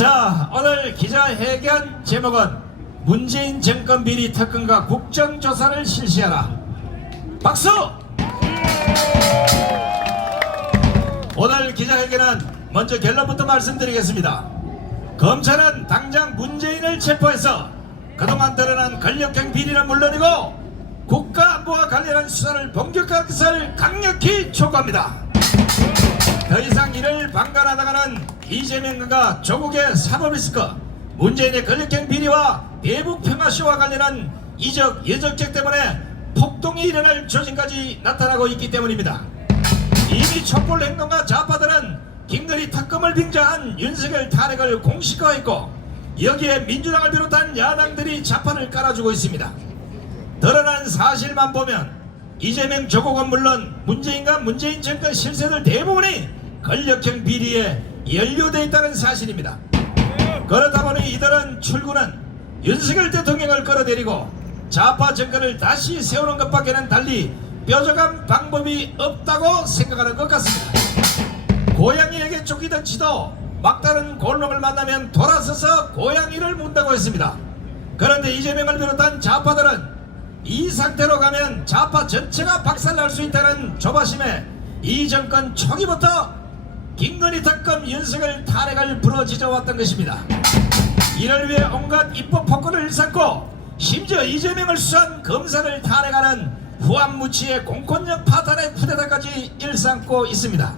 자 오늘 기자회견 제목은 문재인 정권 비리 특검과 국정조사를 실시하라. 박수! 오늘 기자회견은 먼저 결론부터 말씀드리겠습니다. 검찰은 당장 문재인을 체포해서 그동안 드러난 권력형 비리는 물론이고 국가안보와 관련한 수사를 본격화할 것을 강력히 촉구합니다. 더 이상 이를 방관하다가는 이재명과 조국의 사법리스크 문재인의 권력형 비리와 대북 평화쇼와 관련한 이적 여적죄 때문에 폭동이 일어날 조짐까지 나타나고 있기 때문입니다. 이미 촛불 행동가 좌파들은 김건희 특검을 빙자한 윤석열 탄핵을 공식화했고 여기에 민주당을 비롯한 야당들이 좌판을 깔아주고 있습니다. 드러난 사실만 보면 이재명 조국은 물론 문재인과 문재인 정권 실세들 대부분이 권력형 비리에 연루되어 있다는 사실입니다. 그렇다 보니 이들은 출구는 윤석열 대통령을 끌어들이고 좌파 정권을 다시 세우는 것밖에는 달리 뾰족한 방법이 없다고 생각하는 것 같습니다. 고양이에게 쫓기던 지도 막다른 골목을 만나면 돌아서서 고양이를 문다고 했습니다. 그런데 이재명을 비롯한 좌파들은 이 상태로 가면 좌파 전체가 박살날 수 있다는 조바심에 이 정권 초기부터 김건희 특검 윤석열 탄핵을 부러지져 왔던 것입니다. 이를 위해 온갖 입법 폭거를 일삼고 심지어 이재명을 수사한 검사를 탄핵하는 후한무치의 공권력 파탄의 쿠데타까지 일삼고 있습니다.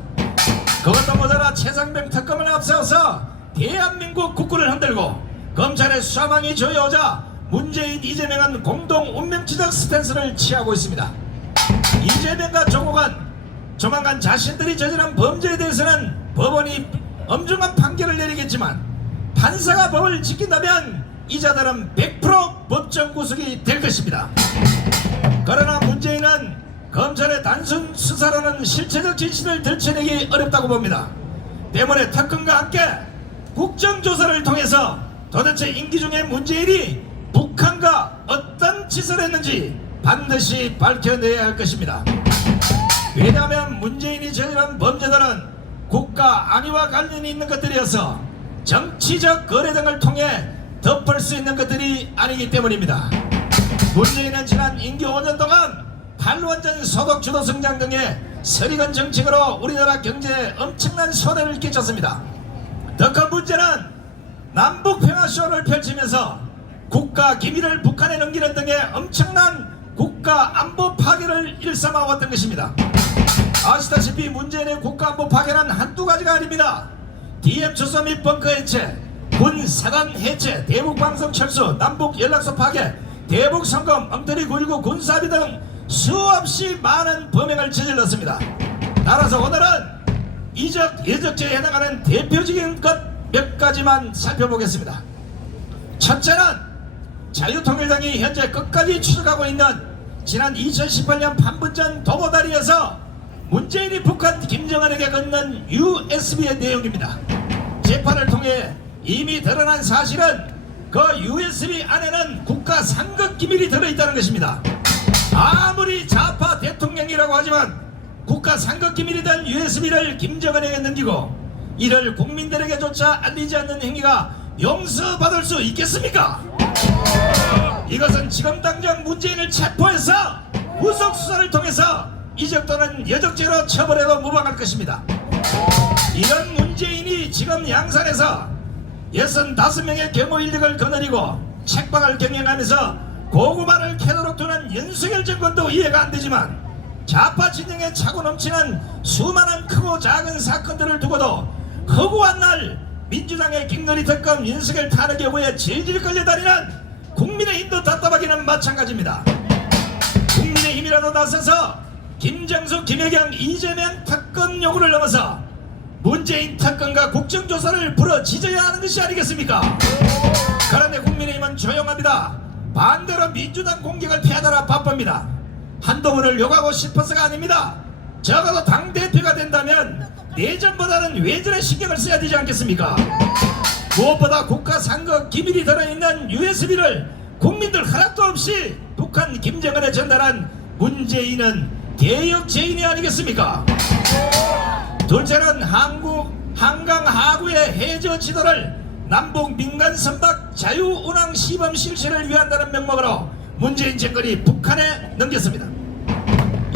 그것도 모자라 최상병 특검을 앞세워서 대한민국 국군을 흔들고 검찰의 수사망이 조여오자 문재인 이재명은 공동 운명지적 스탠스를 취하고 있습니다. 이재명과 조국은 조만간 자신들이 저지른 범죄에 대해서는 법원이 엄중한 판결을 내리겠지만 판사가 법을 지킨다면 이자들은 100% 법정 구속이 될 것입니다. 그러나 문재인은 검찰의 단순 수사로는 실체적 진실을 들춰내기 어렵다고 봅니다. 때문에 특검과 함께 국정조사를 통해서 도대체 임기 중에 문재인이 북한과 어떤 짓을 했는지 반드시 밝혀내야 할 것입니다. 왜냐하면 문재인이 저지른 범죄들은 국가 안위와 관련이 있는 것들이어서 정치적 거래 등을 통해 덮을 수 있는 것들이 아니기 때문입니다. 문재인은 지난 임기 5년 동안 탈원전 소득 주도 성장 등의 서리건 정책으로 우리나라 경제에 엄청난 손해를 끼쳤습니다. 더 큰 문제는 남북 평화쇼를 펼치면서 국가 기밀을 북한에 넘기는 등의 엄청난 국가 안보 파괴를 일삼아왔던 것입니다. 아시다시피 문재인의 국가 안보 파괴는 한두 가지가 아닙니다. DM 초소 및 벙커 해체, 군 사단 해체, 대북 방송 철수, 남북 연락소 파괴, 대북 성검, 엉터리 919 군사비 등 수없이 많은 범행을 저질렀습니다. 따라서 오늘은 이적 예적죄에 해당하는 대표적인 것 몇 가지만 살펴보겠습니다. 첫째는 자유통일당이 현재 끝까지 추적하고 있는 지난 2018년 판문점 도보다리에서 문재인이 북한 김정은에게 건넨 USB의 내용입니다. 재판을 통해 이미 드러난 사실은 그 USB 안에는 국가 상급 기밀이 들어있다는 것입니다. 아무리 좌파 대통령이라고 하지만 국가 상급 기밀이 된 USB를 김정은에게 넘기고 이를 국민들에게조차 알리지 않는 행위가 용서받을 수 있겠습니까? 이것은 지금 당장 문재인을 체포해서 구속 수사를 통해서 이적 또는 여적죄로 처벌해도 무방할 것입니다. 이런 문재인이 지금 양산에서 65명의 경호 인력을 거느리고 책방을 경영하면서 고구마를 캐도록 두는 윤석열 정권도 이해가 안 되지만 좌파 진영에 차고 넘치는 수많은 크고 작은 사건들을 두고도 허구한 날 민주당의 김건희 특검 윤석열 탄핵 여부에 질질 끌려다니는 국민의힘도 답답하기는 마찬가지입니다. 국민의힘이라도 나서서 김정수, 김혜경, 이재명 특검 요구를 넘어서 문재인 특검과 국정조사를 불어지져야 하는 것이 아니겠습니까? 그런데 국민의힘은 조용합니다. 반대로 민주당 공격을 피하느라 바쁩니다. 한동훈을 욕하고 싶어서가 아닙니다. 적어도 당대표가 된다면 내전보다는 외전에 신경을 써야 되지 않겠습니까? 무엇보다 국가 상급 기밀이 들어있는 USB를 국민들 하나도 없이 북한 김정은에 전달한 문재인은 대역 죄인이 아니겠습니까? 둘째는 한국 한강 하구의 해저 지도를 남북 민간 선박 자유 운항 시범 실시를 위한다는 명목으로 문재인 정권이 북한에 넘겼습니다.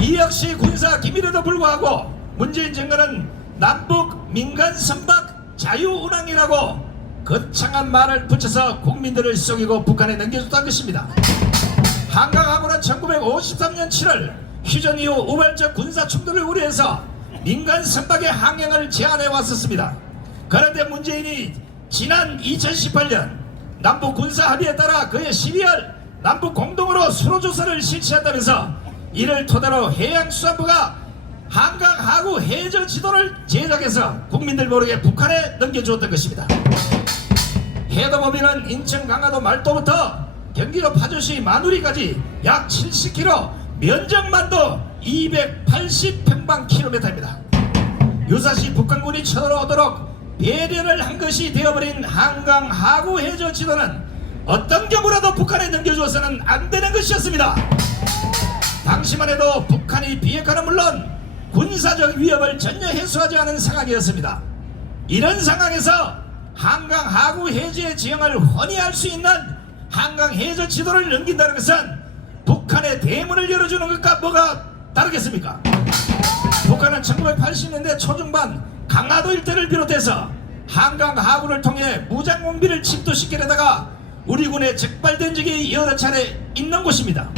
이 역시 군사 기밀에도 불구하고 문재인 정권은 남북 민간 선박 자유 운항이라고 거창한 말을 붙여서 국민들을 속이고 북한에 넘겨줬다는 것입니다. 한강하고는 1953년 7월 휴전 이후 우발적 군사 충돌을 우려해서 민간 선박의 항행을 제한해 왔었습니다. 그런데 문재인이 지난 2018년 남북 군사 합의에 따라 그해 12월 남북 공동으로 수로 조사를 실시한다면서 이를 토대로 해양수산부가 한강 하구 해저 지도를 제작해서 국민들 모르게 북한에 넘겨주었던 것입니다. 해동업이는 인천 강화도 말도부터 경기도 파주시 마누리까지 약 70km 면적만도 280평방킬로미터입니다. 유사시 북한군이 쳐들어오도록 배려를 한 것이 되어버린 한강 하구 해저 지도는 어떤 경우라도 북한에 넘겨주어서는 안 되는 것이었습니다. 당시만 해도 북한이 비핵화는 물론 군사적 위협을 전혀 해소하지 않은 상황이었습니다. 이런 상황에서 한강 하구 해저의 지형을 훤히 알 수 있는 한강 해저 지도를 넘긴다는 것은 북한의 대문을 열어주는 것과 뭐가 다르겠습니까? 북한은 1980년대 초중반 강화도 일대를 비롯해서 한강 하구를 통해 무장 공비를 침투시키려다가 우리 군에 적발된 적이 여러 차례 있는 곳입니다.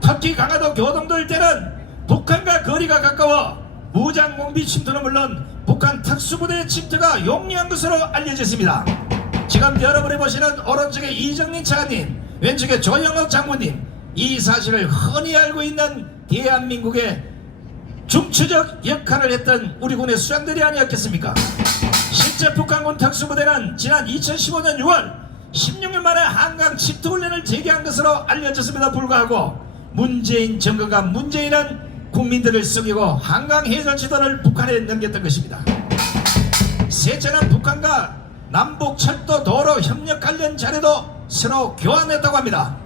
특히 강화도 교동도 일대는 북한과 거리가 가까워 무장 공비 침투는 물론 북한 특수부대 침투가 용이한 것으로 알려졌습니다. 지금 여러분이 보시는 오른쪽에 이정민 차관님, 왼쪽에 조영욱 장군님 이 사실을 흔히 알고 있는 대한민국의 중추적 역할을 했던 우리 군의 수장들이 아니었겠습니까? 실제 북한군 특수부대는 지난 2015년 6월 16년 만에 한강 침투 훈련을 재개한 것으로 알려졌음에도 불구하고 문재인 정부가 문재인은 국민들을 속이고 한강 해전 지도를 북한에 넘겼던 것입니다. 셋째는 북한과 남북 철도 도로 협력 관련 자료도 서로 교환했다고 합니다.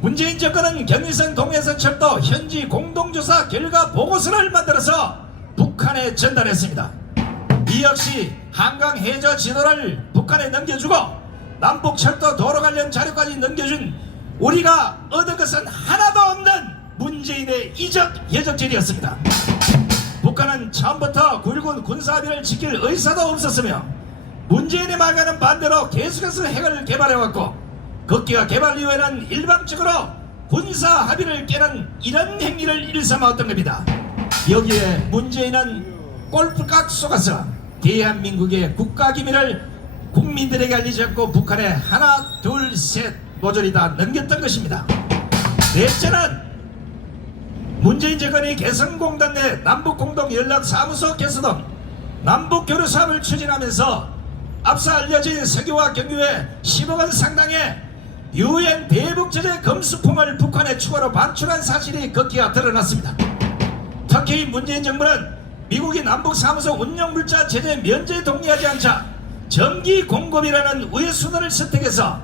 문재인 정권은 경의선 동해선 철도 현지 공동조사 결과 보고서를 만들어서 북한에 전달했습니다. 이 역시 한강 해저 지도를 북한에 넘겨주고 남북 철도 도로 관련 자료까지 넘겨준 우리가 얻은 것은 하나도 없는 문재인의 이적 예적질이었습니다. 북한은 처음부터 굵은 군사합의를 지킬 의사도 없었으며 문재인의 말과는 반대로 계속해서 핵을 개발해왔고 극기가 개발 이후에는 일방적으로 군사 합의를 깨는 이런 행위를 일삼아왔던 겁니다. 여기에 문재인은 골프각 속아서 대한민국의 국가기밀을 국민들에게 알리지 않고 북한에 하나 둘 셋 모조리 다 넘겼던 것입니다. 넷째는 문재인 정권이 개성공단 내 남북공동연락사무소 개소 등 남북교류 사업을 추진하면서 앞서 알려진 석유와 경유에 10억 원 상당의 유엔 대북제재 금수품을 북한에 추가로 반출한 사실이 극기가 드러났습니다. 특히 문재인 정부는 미국이 남북사무소 운영물자 제재 면제에 동의하지 않자 정기 공급이라는 우회순환을 선택해서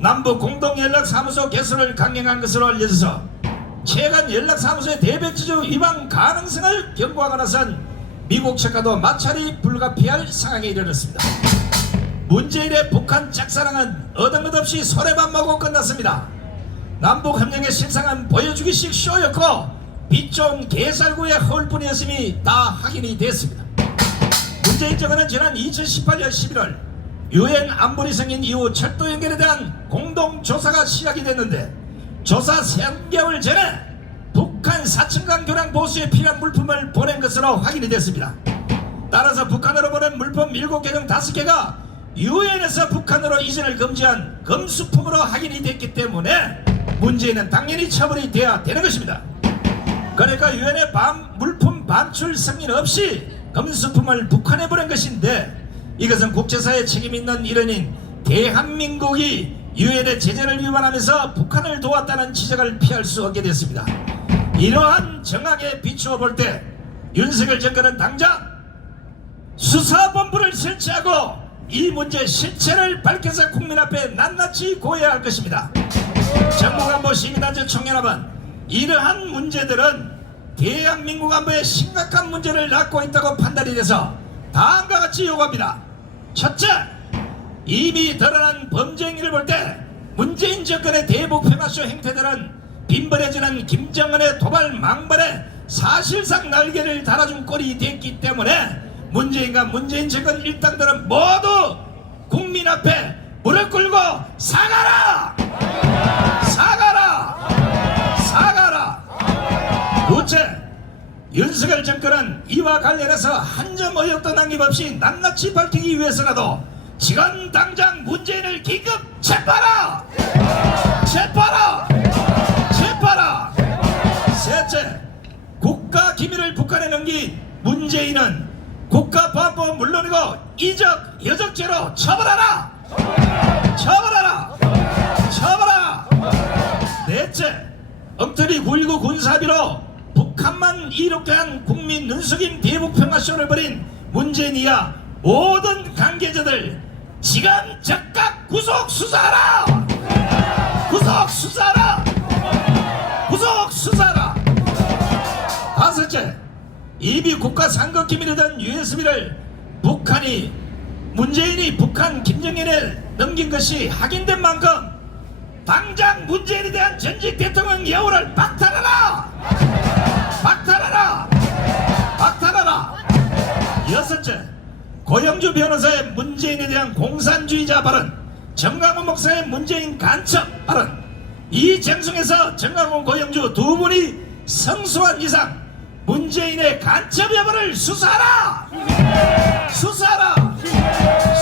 남북 공동연락사무소 개선을 강행한 것으로 알려져서 최근 연락사무소의 대백지주 위반 가능성을 경고하고 나선 미국 측과도 마찰이 불가피할 상황에 이르렀습니다. 문재인의 북한 짝사랑은 얻은 것 없이 소래만 먹고 끝났습니다. 남북 협력의 실상은 보여주기식 쇼였고 빚좀 개살구의 허울뿐이었음이 다 확인이 됐습니다. 문재인 정부는 지난 2018년 11월 유엔 안보리 승인 이후 철도 연결에 대한 공동 조사가 시작이 됐는데 조사 3개월 전에 북한 사천강 교량 보수에 필요한 물품을 보낸 것으로 확인이 됐습니다. 따라서 북한으로 보낸 물품 7개 중 5개가 유엔에서 북한으로 이전을 금지한 금수품으로 확인이 됐기 때문에 문제는 당연히 처벌이 돼야 되는 것입니다. 그러니까 유엔의 반, 물품 반출 승인 없이 금수품을 북한에 보낸 것인데 이것은 국제사회 책임 있는 일원인 대한민국이 유엔의 제재를 위반하면서 북한을 도왔다는 지적을 피할 수 없게 됐습니다. 이러한 정황에 비추어 볼 때 윤석열 정권은 당장 수사본부를 설치하고 이 문제 실체를 밝혀서 국민 앞에 낱낱이 고해야 할 것입니다. 정부간부 시민단체 총연 여러분 이러한 문제들은 대한민국 안보에 심각한 문제를 낳고 있다고 판단이 돼서 다음과 같이 요구합니다. 첫째, 이미 드러난 범죄 행위를 볼 때 문재인 정권의 대북 평화쇼 행태들은 빈번해지는 김정은의 도발 망발에 사실상 날개를 달아준 꼴이 됐기 때문에 문재인과 문재인 정권 일당들은 모두 국민 앞에 무릎 꿇고 사과라! 사과라! 사과라! 도체 윤석열 정권은 이와 관련해서 한점 의혹도 남김없이 낱낱이 밝히기 위해서라도 지금 당장 문재인을 긴급 체포하라! 체포하라! 체포하라! 셋째, 국가 기밀을 북한에 넘긴 문재인은 국가보안법 물론이고 이적 여적죄로 처벌하라! 처벌하라! 처벌하라! 넷째, 엉터리 9.19 군사비로 북한만 이롭게 한 국민 눈속임 대북평화쇼를 벌인 문재인이야 모든 관계자들 지금 즉각 구속 수사하라! 구속 수사하라! 구속 수사하라! 다섯째, 이미 국가 상급 기밀이던 USB를 북한이 문재인이 북한 김정일에 넘긴 것이 확인된 만큼 당장 문재인에 대한 전직 대통령 박탈하라! 박탈하라! 고영주 변호사의 문재인에 대한 공산주의자 발언, 정강훈 목사의 문재인 간첩 발언, 이 장송에서 정강훈 고영주 두 분이 성수한 이상 문재인의 간첩 여부를 수사하라! 수사하라!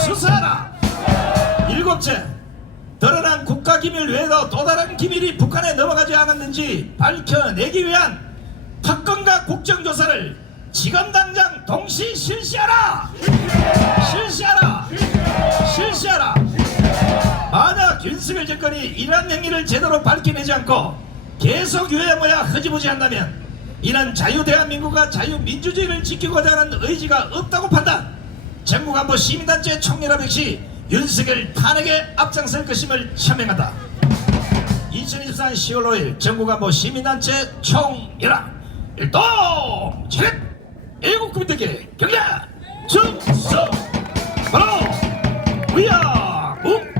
수사하라! 일곱째, 드러난 국가 기밀 외에도 또 다른 기밀이 북한에 넘어가지 않았는지 밝혀내기 위한 특검과 국정조사를 지금 당장 동시 실시하라! 실시하라! 실시하라! 만약 윤석열 정권이 이러한 행위를 제대로 밝혀내지 않고 계속 유야무야 흐지부지 한다면 이는 자유대한민국과 자유민주주의를 지키고자 하는 의지가 없다고 판단 전국안보 시민단체 총연합 역시 윤석열 탄핵에 앞장설 것임을 천명한다 2024년 10월 5일 전국안보 시민단체 총연합 일동 칠일 일곱 금대기 경례 즉석 바로 위아 문